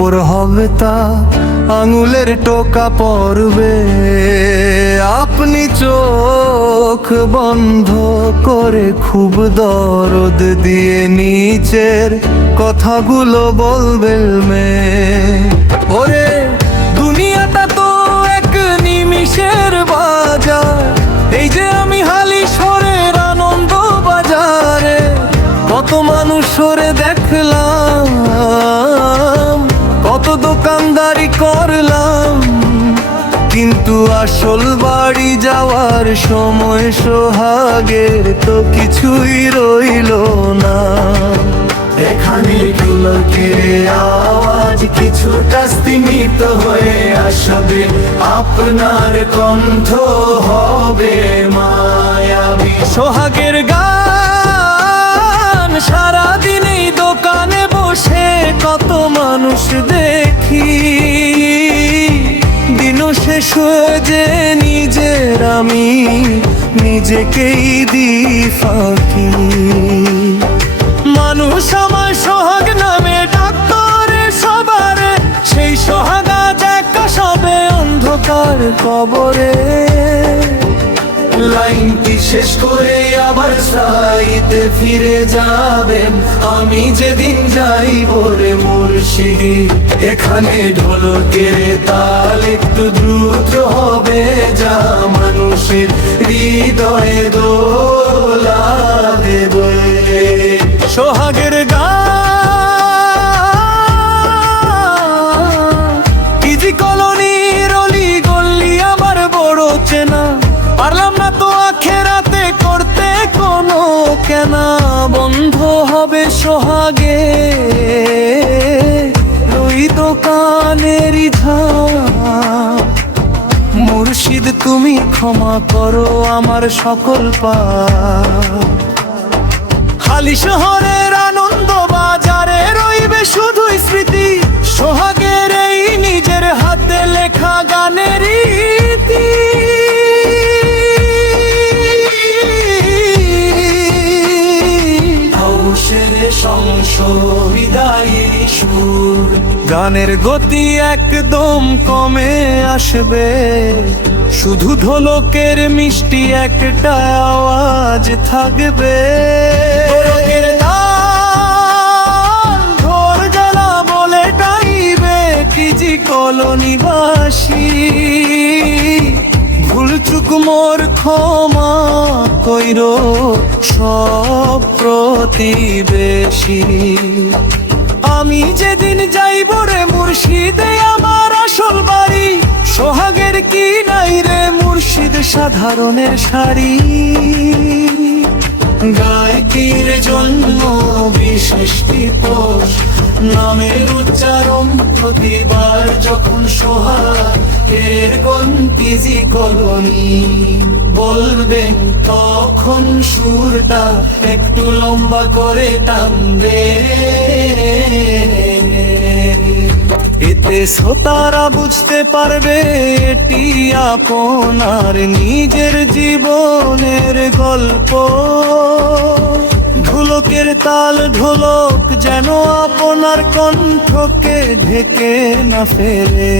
উপর হবে তা আঙুলের টোকা পড়বে। আপনি চোখ বন্ধ করে খুব দরদ দিয়ে নিচের কথাগুলো বলবেন ওরে দুনিয়াটা তো এক নিমিষের বাজার। এই যে আমি হালিশহরের আনন্দ বাজারে কত মানুষ সরে দেখলাম, কত দোকানদারি করলাম, কিন্তু আসল বাড়ি যাওয়ার সময় সোহাগের তো কিছুই রইল না। এখানে ঢোলকের আওয়াজ কিছুটা স্তিমিত হয়ে আসবে, আপনার কণ্ঠ হবে মায়াবী। সোহাগের গান সারাদিন এই দোকানে বসে কত মানুষ দেখি, দিনও শেষ হয়ে যে নিজের আমি নিজেকেই দিই ফাঁকি। মানুষ আমার সোহাগ নামে ডাক্তারে সবারে, সেই সোহাগ আজ একা সবে অন্ধকার কবরে। লাইনটি শেষ করে আবার সাইতে ফিরে যাবেন, আমি যেদিন যাইব রে মুর্শিদি। এখানে ঢোলকের তাল একটু দ্রুত হবে, যা মানুষের হৃদয়ে দোলা দেবে। সোহাগের গান ইজি কলোনির অলি গল্লি আমার বড় চেনা, পারলাম না তো আখেরাতে করতে কোনো কেনা। বন্ধ হবে সোহাগে ওই দোকানেরই ঝাঁ। মুর্শিদ তুমি ক্ষমা করো আমার সকল পাপ। হালিশহরের আনন্দ বাজারে রইবে শুধুই স্মৃতি, সোহাগের এই নিজের হাতে লেখা গানের রীতি। সংশোবিদায়ী সুর গানের গতি একদম কমে আসবে, শুধু ঢোলকের মিষ্টি একটা আওয়াজ থাকবে। ঢোল জ্বালা বলে ডাইবে কিজি কলোনিবাসী, ভুল চুক মোর ক্ষমা কইরো সব প্রতিবেশী। আমি যেদিন যাইব রে মুর্শিদে আমার আসল বাড়ি, সোহাগের কি নাই রে মুর্শিদ সাধারণের শাড়ি। গায়কির জন্য বিশেষ দিবস, নামের উচ্চারণ প্রতিবার যখন সোহাগের গন্তিজি কলোনি বলবেন, তখন সুরটা একটু লম্বা করে টানবে। এতে শ্রোতারা বুঝতে পারবে এটি আপনার নিজের জীবনের গল্প। ঢোলকের তাল ঢোলক যেন আপনার কণ্ঠকে ঢেকে না ফেলে,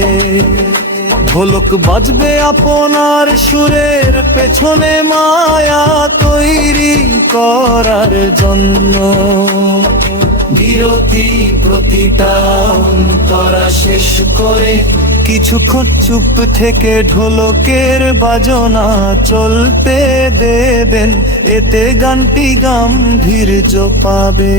ঢোলক বাজবে আপনার সুরের পেছনে মায়া তৈরি করার জন্য। বিরতি প্রতিটা অন্তরা শেষ করে কিছুক্ষণ চুপ থেকে ঢোলকের বাজনা চলতে দেবেন, এতে গানটি গাম্ভীর্য পাবে।